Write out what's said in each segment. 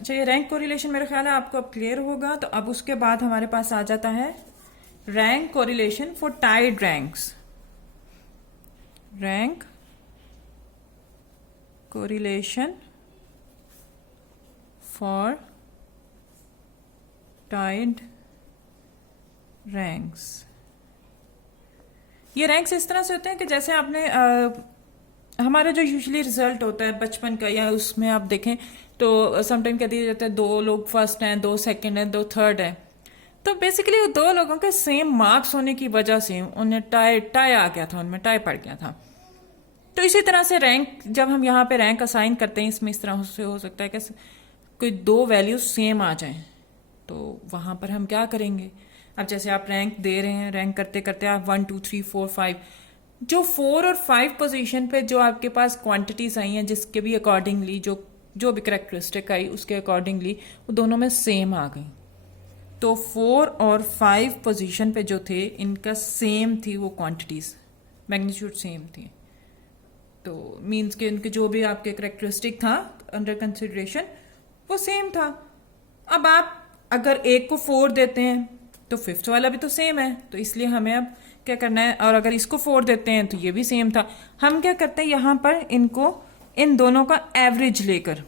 अच्छा, ये rank correlation मेरा ख्याल है आपको अब क्लियर होगा। तो अब उसके बाद हमारे पास आ जाता है rank correlation for tied ranks. Rank correlation for tied ranks. ये रैंक्स इस तरह से होते हैं कि जैसे आपने हमारा जो यूजुअली रिजल्ट होता है बचपन का, या उसमें आप देखें तो समटाइम कह दिया जाता है 2 लोग फर्स्ट हैं, 2 सेकंड हैं, 2 थर्ड हैं। तो बेसिकली वो 2 लोगों के सेम मार्क्स होने की वजह से उन्हें टाई टाई आ गया था, उनमें टाई पड़ गया था। तो इसी तरह से रैंक, जब हम यहाँ पे रैंक असाइन करते हैं, इसमें इस तरह से हो सकता है कि कोई 2 वैल्यूज सेम आ जाएं, तो वहां पर हम क्या करेंगे। अब जैसे आप रैंक दे रहे हैं, रैंक करते करते आप 1 2 3 4 5, जो 4 और 5 पोजीशन पे जो आपके पास क्वांटिटीज आई हैं, जिसके भी अकॉर्डिंगली जो भी करेक्टरिस्टिक आई उसके अकॉर्डिंगली वो दोनों में सेम आ गई। तो 4 और 5 पोजीशन पे जो थे इनका सेम थी वो क्वांटिटीज, मैग्नीट्यूड सेम थी। तो मीन्स के इनके जो भी आपके करेक्टरिस्टिक था अंडर कंसिडरेशन वो सेम था। अब आप अगर एक को 4 देते हैं तो 5th वाला भी तो सेम है, तो इसलिए हमें अब क्या करना है, और अगर इसको 4 देते हैं तो ये भी सेम था। हम क्या करते हैं यहां पर इनको, इन दोनों का एवरेज लेकर,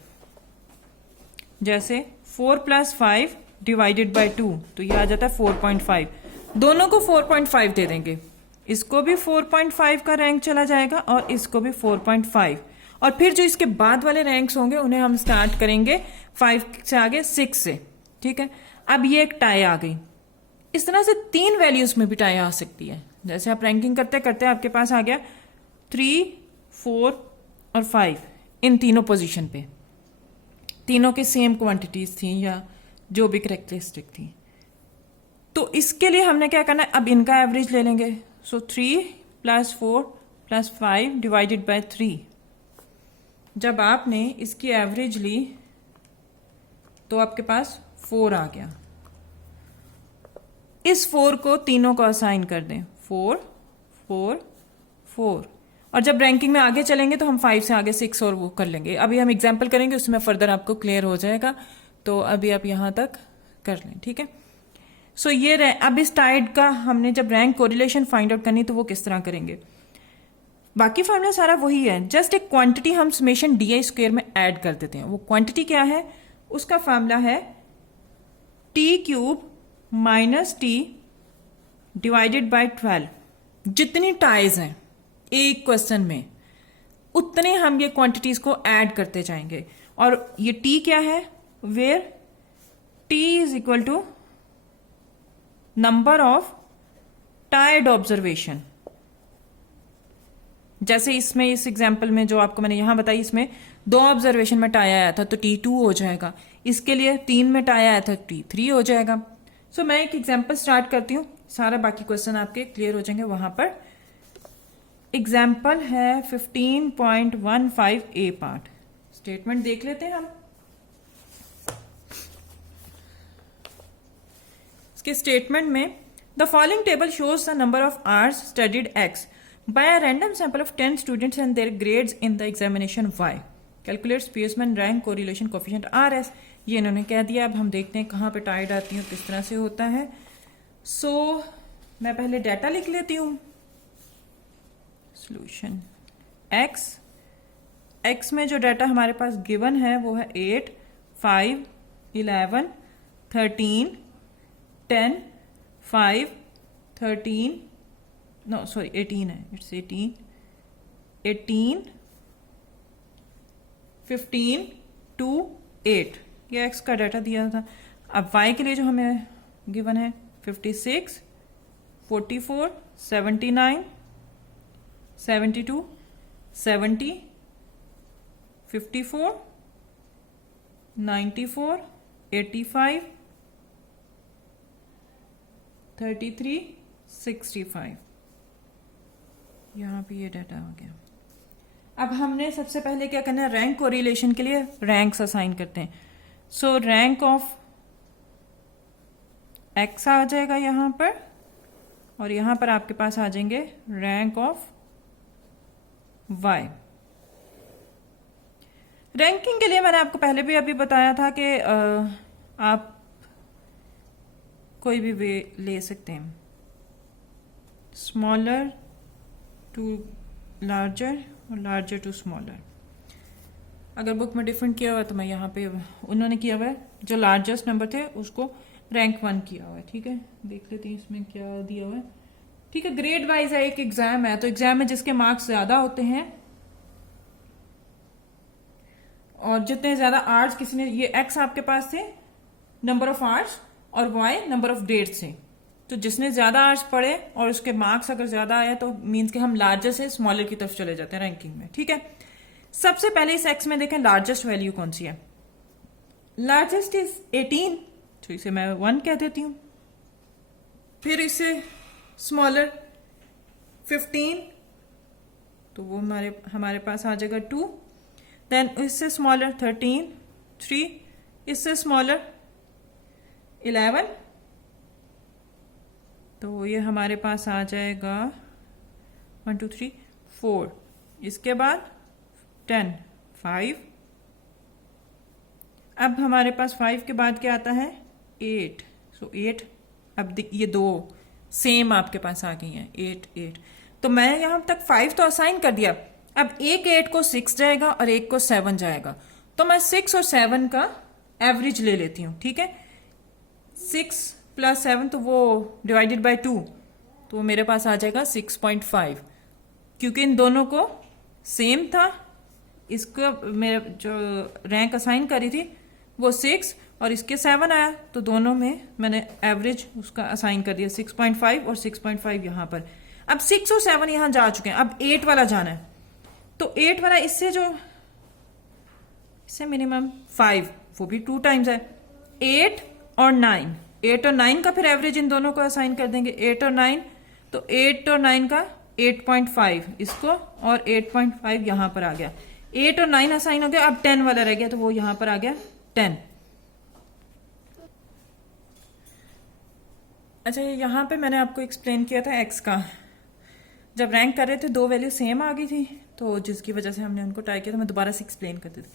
जैसे 4 + 5 डिवाइडेड बाय 2, तो ये आ जाता है 4.5। दोनों को 4.5 दे देंगे, इसको भी 4.5 का रैंक चला जाएगा और इसको भी 4.5। और फिर जो इसके बाद वाले रैंक्स होंगे उन्हें हम स्टार्ट करेंगे 5 से आगे 6 से। ठीक है, अब ये एक टाई आ गई। इस तरह से 3 वैल्यूज में भी टाई आ सकती है। जैसे आप रैंकिंग करते करते आपके पास आ गया 3 4 और 5, इन तीनों पोजीशन पे तीनों की सेम क्वांटिटीज थी या जो भी करेक्टरिस्टिक थी। तो इसके लिए हमने क्या करना है, अब इनका एवरेज ले लेंगे। सो 3 + 4 + 5 डिवाइडेड बाय 3। जब आपने इसकी एवरेज ली तो आपके पास 4 आ गया। इस 4 को तीनों को असाइन कर दें, 4 4 4। और जब रैंकिंग में आगे चलेंगे तो हम 5 से आगे 6 और वो कर लेंगे। अभी हम एग्जाम्पल करेंगे, उसमें फर्दर आपको क्लियर हो जाएगा। तो अभी आप यहां तक कर लें, ठीक है। सो ये अब इस टाइड का हमने जब रैंक कोरिलेशन फाइंड आउट करनी तो वो किस तरह करेंगे। बाकी फॉर्मूला सारा वही है, जस्ट एक क्वांटिटी हम समेशन DI² में ऐड कर देते हैं। वो क्वांटिटी क्या है, उसका फॉर्मूला है T³ - T डिवाइडेड बाय 12। जितनी टाइज हैं एक क्वेश्चन में उतने हम ये क्वांटिटीज को ऐड करते जाएंगे। और ये T क्या है, where T = number of tied observation. जैसे इसमें इस एग्जाम्पल में जो आपको मैंने यहां बताई, इसमें 2 ऑब्जर्वेशन में टाई आया था तो T2 हो जाएगा। इसके लिए 3 में टाई आया था T3 हो जाएगा। सो मैं एक एग्जाम्पल स्टार्ट करती हूँ, सारा बाकी क्वेश्चन आपके क्लियर हो जाएंगे। वहां पर एग्जाम्पल है 15.15A पार्ट। स्टेटमेंट देख लेते हैं हम। इसके स्टेटमेंट में the following table shows the number of hours studied X by a random sample of 10 students and their grades in the examination Y. Calculate Spearman rank correlation coefficient RS. ये इन्होंने कह दिया। अब हम देखते हैं कहाँ पे टाइड आती है, किस तरह से होता है। मैं पहले डाटा लिख लेती हूँ। सोल्यूशन X में जो डाटा हमारे पास गिवन है वो है 8 5 11 13 10 5 13 18 है, इट्स 18 15 2 8। ये X का डाटा दिया था। अब Y के लिए जो हमें गिवन है 56 44 79 72 70 54 94 85 33 65। यहाँ पे ये डाटा आ गया। अब हमने सबसे पहले क्या करना है, रैंक कोरिलेशन के लिए रैंक्स असाइन करते हैं। सो रैंक ऑफ X आ जाएगा यहाँ पर, और यहाँ पर आपके पास आ जाएंगे रैंक ऑफ Y। रैंकिंग के लिए मैंने आपको पहले भी अभी बताया था कि आप कोई भी वे ले सकते हैं, स्मॉलर टू लार्जर और लार्जर टू स्मॉलर। अगर बुक में डिफरेंट किया हुआ है तो मैं यहाँ पे उन्होंने किया हुआ है जो लार्जेस्ट नंबर थे उसको रैंक 1 किया हुआ है। ठीक है, देख लेते हैं इसमें क्या दिया हुआ है। ठीक है, ग्रेड वाइज है, एक एग्जाम है, तो एग्जाम में जिसके मार्क्स ज्यादा होते हैं और जितने ज्यादा आर्ट्स किसी ने, ये एक्स आपके पास थे नंबर ऑफ आर्ट्स और वाई नंबर ऑफ डेट्स से, तो जिसने ज्यादा आर्ट्स पढ़े और उसके मार्क्स अगर ज्यादा आए तो मीन्स कि हम लार्जेस्ट से स्मॉलर की तरफ चले जाते हैं रैंकिंग में। ठीक है, सबसे पहले इस एक्स में देखें लार्जेस्ट वैल्यू कौन सी है। लार्जेस्ट इज 18, तो इसे मैं 1 कह देती हूं। फिर इसे स्मॉलर 15, तो वो हमारे पास आ जाएगा 2। देन इससे स्मॉलर 13, 3, इससे स्मॉलर 11, तो ये हमारे पास आ जाएगा 1 2 3 4। इसके बाद 10, 5। अब हमारे पास 5 के बाद क्या आता है 8, सो 8। अब ये दो सेम आपके पास आ गई हैं 8 8, तो मैं यहां तक 5 तो असाइन कर दिया। अब एक 8 को 6 जाएगा और एक को 7 जाएगा, तो मैं 6 और 7 का एवरेज ले लेती हूं। ठीक है, 6 प्लस 7 तो वो डिवाइडेड बाय 2, तो वो मेरे पास आ जाएगा 6.5। क्योंकि इन दोनों को सेम था, इसको मेरे जो रैंक असाइन करी थी वो 6 और इसके 7 आया, तो दोनों में मैंने एवरेज उसका असाइन कर दिया 6.5 और 6.5 यहां पर। अब 6 और 7 यहां जा चुके हैं, अब 8 वाला जाना है, तो 8 वाला इससे मिनिमम 5, वो भी 2 टाइम्स है, 8 और 9। 8 और 9 का फिर एवरेज इन दोनों को असाइन कर देंगे, 8 और 9, तो 8 और 9 का 8.5 इसको और 8.5 यहां पर आ गया। 8 और 9 असाइन हो गया, अब 10 वाला रह गया, तो वो यहां पर आ गया 10। अच्छा, यहां पे मैंने आपको एक्सप्लेन किया था एक्स का, जब रैंक कर रहे थे 2 वैल्यू सेम आ गई थी, तो जिसकी वजह से हमने उनको ट्राई किया था। मैं दोबारा से एक्सप्लेन करती थी।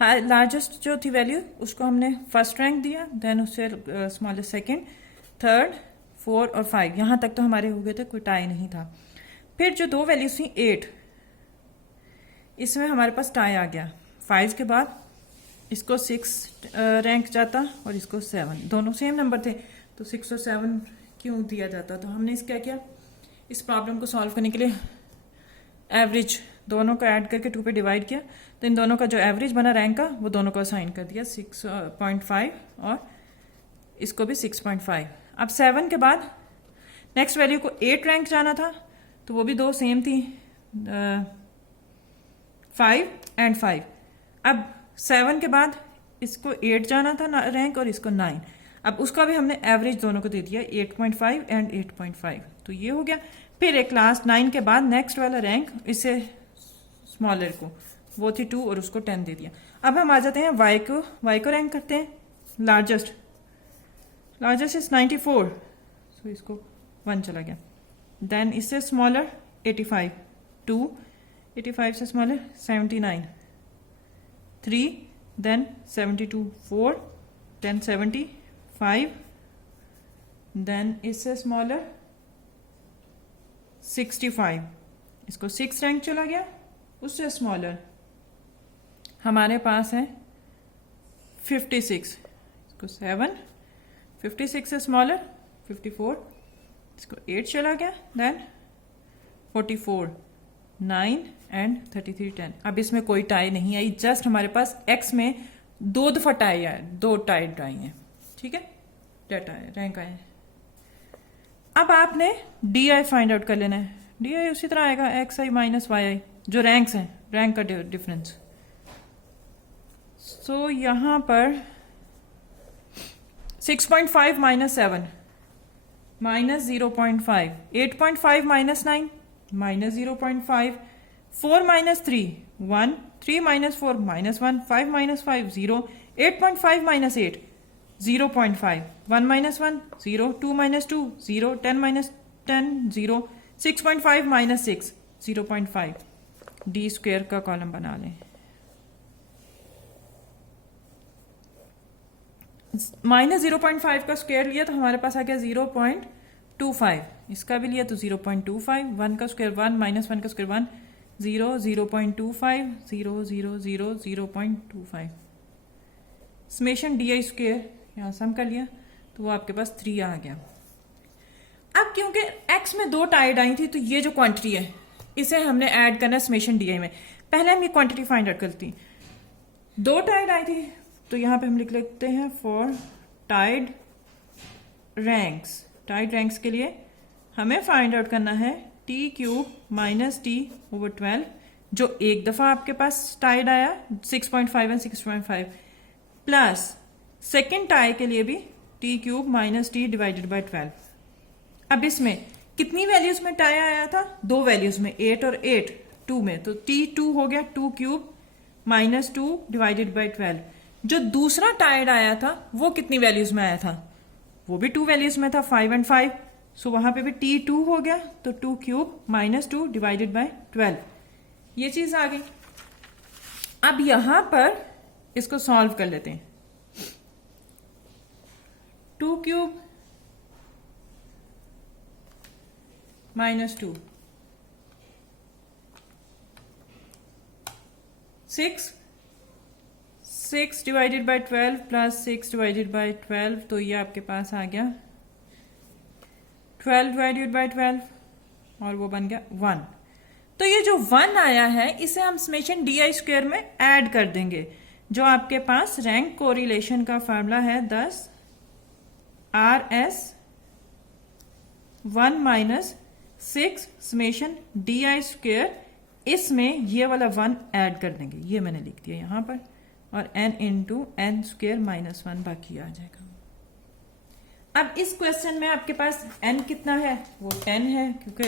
लार्जेस्ट जो थी वैल्यू उसको हमने फर्स्ट रैंक दिया, देन उससे स्मॉलेस्ट सेकंड, थर्ड, 4 और 5, यहां तक तो हमारे हो गए थे, कोई टाई नहीं था। फिर जो 2 वैल्यूज थी 8, इसमें हमारे पास टाई आ गया। 5 के बाद इसको 6 रैंक जाता और इसको 7, दोनों सेम नंबर थे, तो 6 और 7 क्यों दिया जाता। तो हमने क्या किया, इस प्रॉब्लम को सॉल्व करने के लिए एवरेज दोनों को ऐड करके 2 पे डिवाइड किया, तो इन दोनों का जो एवरेज बना रैंक का वो दोनों को असाइन कर दिया 6.5 और इसको भी 6.5। अब 7 के बाद नेक्स्ट वैल्यू को 8 रैंक जाना था, तो वो भी दो सेम थी, 5 एंड 5। अब 7 के बाद इसको 8 जाना था रैंक और इसको 9, अब उसका भी हमने एवरेज दोनों को दे दिया 8.5 एंड 8.5, तो ये हो गया। फिर एक लास्ट 9 के बाद नेक्स्ट वाला रैंक इसे स्मॉलर को, वो थी 2 और उसको 10 दे दिया। अब हम आ जाते हैं वाई को रैंक करते हैं। लार्जेस्ट इज 94, तो इसको 1 चला गया। देन इससे स्मॉलर 85, 2, 85 से स्मॉलर 79, 3, देन 72, 4, देन 75, देन इससे स्मॉलर 65, इसको 6 रैंक चला गया। उससे स्मॉलर हमारे पास है 56, इसको 7, 56 से स्मॉलर 54, इसको 8 चला गया। Then 44, 9 and 33, 10। अब इसमें कोई टाई नहीं आई, जस्ट हमारे पास एक्स में 2 दफा टाई आया, 2 टाई है। ठीक है, डेटा है, रैंक आए। अब आपने डी आई फाइंड आउट कर लेना है। डी आई उसी तरह आएगा एक्स आई माइनस वाई आई, जो रैंक्स हैं, रैंक का डिफरेंस। सो यहां पर 6.5 minus 7 minus 0.5, 8.5 minus 9 minus 0.5, 4 minus 3 1, 3 minus 4 minus 1, 5 minus 5 0, 8.5 minus 8 0.5, 1 minus 1 0, 2 minus 2 0, 10 minus 10 0, 6.5 minus 6 0.5। D square का कॉलम बना लें। -0.5 का स्क्वायर लिया तो हमारे पास आ गया 0.25। इसका भी लिया तो 0.25, 1 का स्क्वायर 1, -1 का स्क्वायर 1, 0, 0.25, 0, 0, 0, 0.25। समेशन डी स्क्वायर यहाँ सम कर लिया तो वो आपके पास 3 आ गया। अब क्योंकि x में 2 टाइड आई थी तो ये जो क्वांटिटी है इसे हमने ऐड करना है समेशन डी में। पहले हम ये क्वांटिटी फाइंड आउट करती हैं। 2 टाइड आई थी तो यहां पे हम लिख लेते हैं for tied ranks. Tied ranks के लिए हमें फाइंड आउट करना है t³ - t/12, जो एक दफा आपके पास टाइड आया 6.5 और 6.5, प्लस सेकेंड टाई के लिए भी t³ - t/12। अब इसमें कितनी वैल्यूज में टाई आया था? 2 वैल्यूज में, 8 और 8, 2 में, तो t2 हो गया 2³ - 2/12। जो दूसरा टाइड आया था वो कितनी वैल्यूज में आया था? वो भी 2 वैल्यूज में था, 5 और 5, सो वहां पे भी t2 हो गया, तो 2³ - 2/12। ये चीज आ गई। अब यहां पर इसको सॉल्व कर लेते हैं। 2³ - 2, 6/12 प्लस 6/12, तो ये आपके पास आ गया 12/12 और वो बन गया 1। तो ये जो 1 आया है इसे हम समेशन डी स्क्वायर में ऐड कर देंगे, जो आपके पास रैंक कोरिलेशन का फार्मूला है 10 RS 1 - 6 समेशन डी स्क्वायर। इसमें ये वाला 1 ऐड कर देंगे, ये मैंने लिख दिया यहां पर, और n × n² - 1 बाकी आ जाएगा। अब इस क्वेश्चन में आपके पास n कितना है? वो 10 है, क्योंकि